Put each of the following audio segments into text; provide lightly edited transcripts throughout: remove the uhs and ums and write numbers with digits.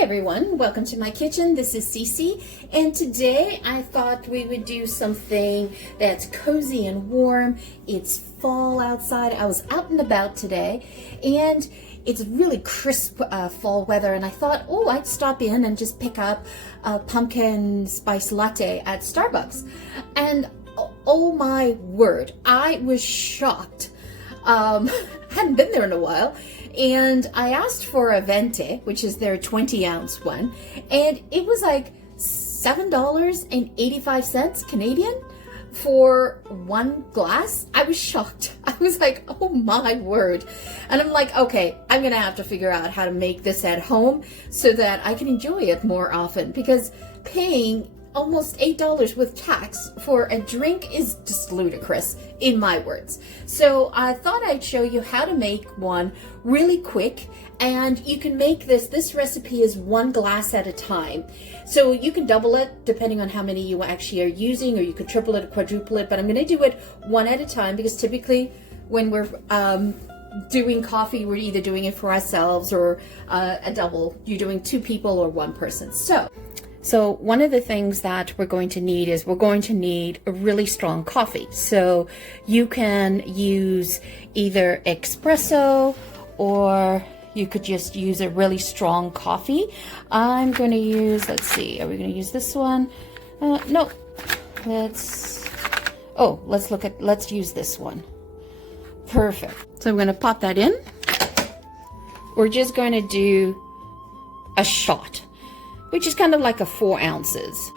Hey everyone, welcome to my kitchen. This is Cece, and today I thought we would do something that's cozy and warm. It's fall outside. I was out and about today, and it's really crisp fall weather, and I thought, oh, I'd stop in and just pick up a pumpkin spice latte at Starbucks. And oh my word, I was shocked. Hadn't been there in a while, and I asked for a venti, which is their 20-ounce one, and it was like $7.85 Canadian for one glass. I was shocked. I was like, oh my word. And I'm like, okay, I'm gonna have to figure out how to make this at home so that I can enjoy it more often, because paying almost $8 with tax for a drink is just ludicrous, in my words. So I thought I'd show you how to make one really quick, and you can make this recipe is one glass at a time. So you can double it depending on how many you actually are using, or you could triple it or quadruple it, but I'm gonna do it one at a time, because typically when we're doing coffee, we're either doing it for ourselves or a double. You're doing two people or one person. So one of the things that we're going to need is we're going to need a really strong coffee. So you can use either espresso, or you could just use a really strong coffee. I'm going to use, let's see, are we going to use this one? No, let's use this one. Perfect. So I'm going to pop that in. We're just going to do a shot, which is kind of like a 4 ounces.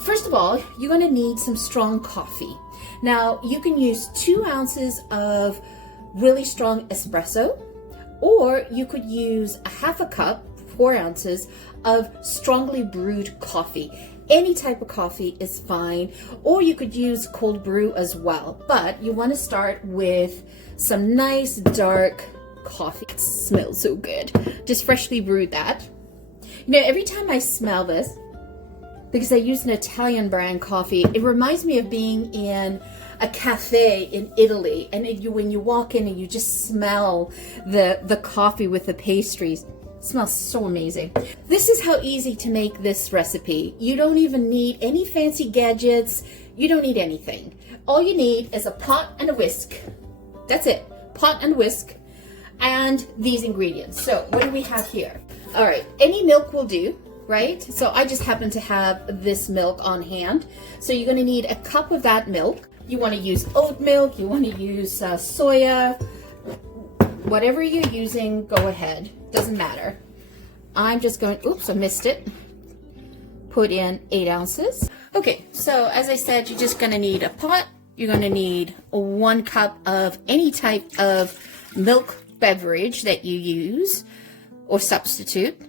First of all, you're going to need some strong coffee. Now, you can use 2 ounces of really strong espresso, or you could use a half a cup, 4 ounces, of strongly brewed coffee. Any type of coffee is fine, or you could use cold brew as well. But you want to start with some nice dark coffee. It smells so good. Just freshly brewed that. You know, every time I smell this, because I use an Italian brand coffee, it reminds me of being in a cafe in Italy, and when you walk in and you just smell the coffee with the pastries. It smells so amazing. This is how easy to make this recipe. You don't even need any fancy gadgets. You don't need anything. All you need is a pot and a whisk. That's it. Pot and whisk, and these ingredients. So what do we have here? All right, any milk will do, right? So I just happen to have this milk on hand. So you're going to need a cup of that milk. You want to use oat milk. You want to use soya. Whatever you're using, go ahead. Doesn't matter. I'm just going, oops, I missed it. Put in 8 ounces. Okay, so as I said, you're just going to need a pot. You're going to need 1 cup of any type of milk beverage that you use or substitute.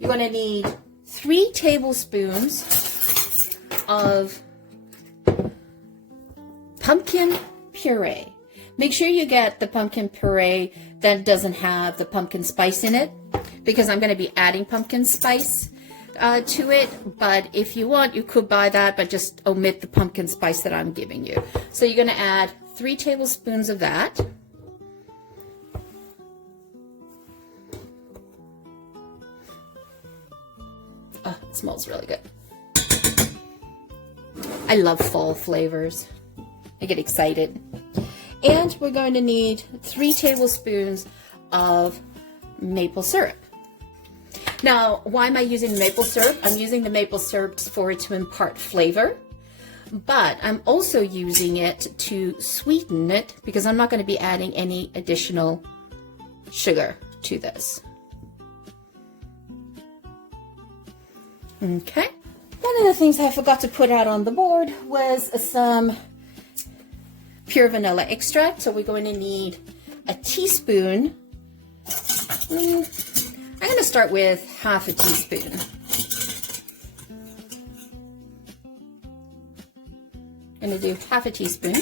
You're going to need 3 tablespoons of pumpkin puree. Make sure you get the pumpkin puree that doesn't have the pumpkin spice in it, because I'm going to be adding pumpkin spice to it. But if you want, you could buy that, but just omit the pumpkin spice that I'm giving you. So you're going to add 3 tablespoons of that. Oh, it smells really good. I love fall flavors. I get excited. And we're going to need 3 tablespoons of maple syrup. Now, why am I using maple syrup? I'm using the maple syrup for it to impart flavor, but I'm also using it to sweeten it, because I'm not going to be adding any additional sugar to this. Okay. One of the things I forgot to put out on the board was some pure vanilla extract. So we're going to need a teaspoon. I'm going to start with half a teaspoon. I'm going to do half a teaspoon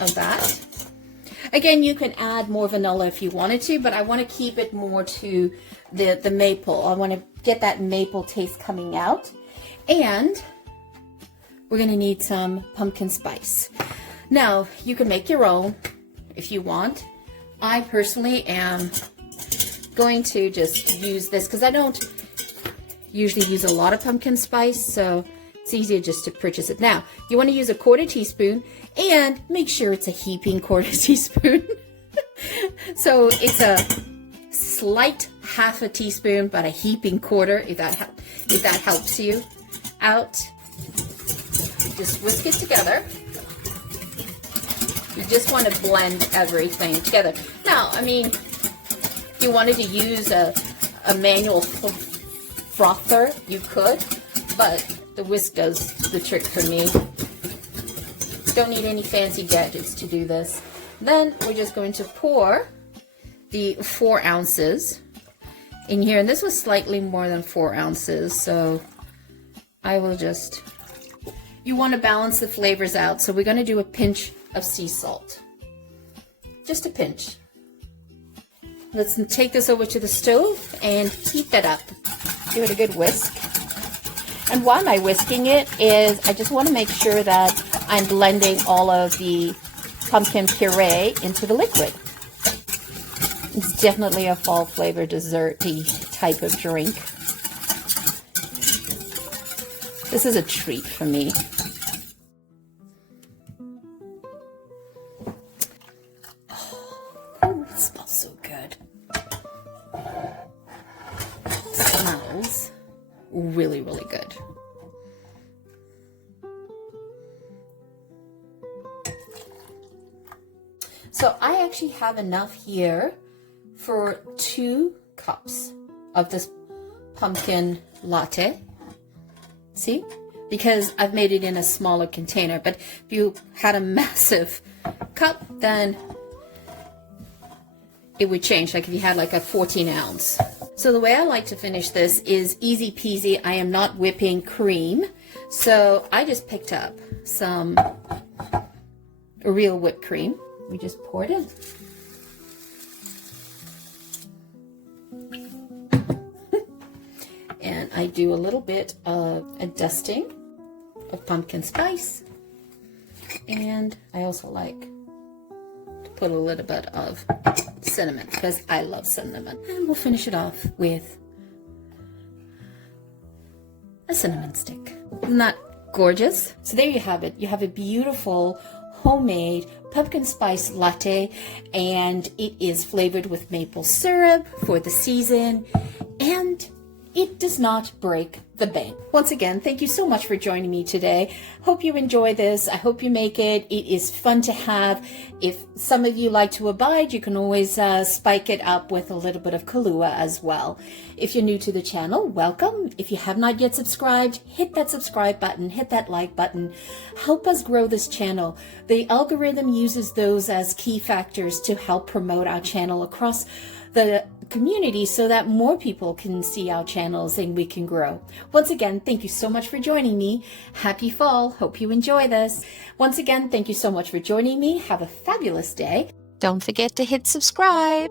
of that. Again, you can add more vanilla if you wanted to, but I want to keep it more to the maple. I want to get that maple taste coming out. And we're going to need some pumpkin spice. Now, you can make your own. if you want. I personally am going to just use this because I don't usually use a lot of pumpkin spice, so it's easier just to purchase it. Now, you want to use a 1/4 teaspoon and make sure it's a heaping 1/4 teaspoon. So it's a slight 1/2 teaspoon, but a heaping 1/4, if that helps you out. Just whisk it together. You just want to blend everything together. Now, I mean, if you wanted to use a manual frother, you could, but the whisk does the trick for me. Don't need any fancy gadgets to do this. Then we're just going to pour the 4 ounces in here, and this was slightly more than 4 ounces, so I will just, you want to balance the flavors out, so we're going to do a pinch of sea salt, just a pinch. Let's take this over to the stove and heat that up. Give it a good whisk. And why am I whisking it is I just want to make sure that I'm blending all of the pumpkin puree into the liquid. It's definitely a fall flavor dessert-y type of drink. This is a treat for me. Oh, it smells so good. It smells really, really good. So I actually have enough here for 2 cups of this pumpkin latte. See? Because I've made it in a smaller container, but if you had a massive cup, then it would change, like if you had like a 14 ounce. So the way I like to finish this is easy peasy. I am not whipping cream. So I just picked up some real whipped cream. We just pour it in. And I do a little bit of a dusting of pumpkin spice. And I also like to put a little bit of cinnamon because I love cinnamon. And we'll finish it off with a cinnamon stick. Isn't that gorgeous? So there you have it. You have a beautiful homemade pumpkin spice latte, and it is flavored with maple syrup for the season, and it does not break the bank. Once again, thank you so much for joining me today. Hope you enjoy this. I hope you make it. It is fun to have. If some of you like to abide, you can always spike it up with a little bit of Kahlua as well. If you're new to the channel, welcome. If you have not yet subscribed, hit that subscribe button, hit that like button. Help us grow this channel. The algorithm uses those as key factors to help promote our channel across the community so that more people can see our channels and we can grow. Once again, thank you so much for joining me. Happy fall. Hope you enjoy this. Once again, thank you so much for joining me. Have a fabulous day. Don't forget to hit subscribe.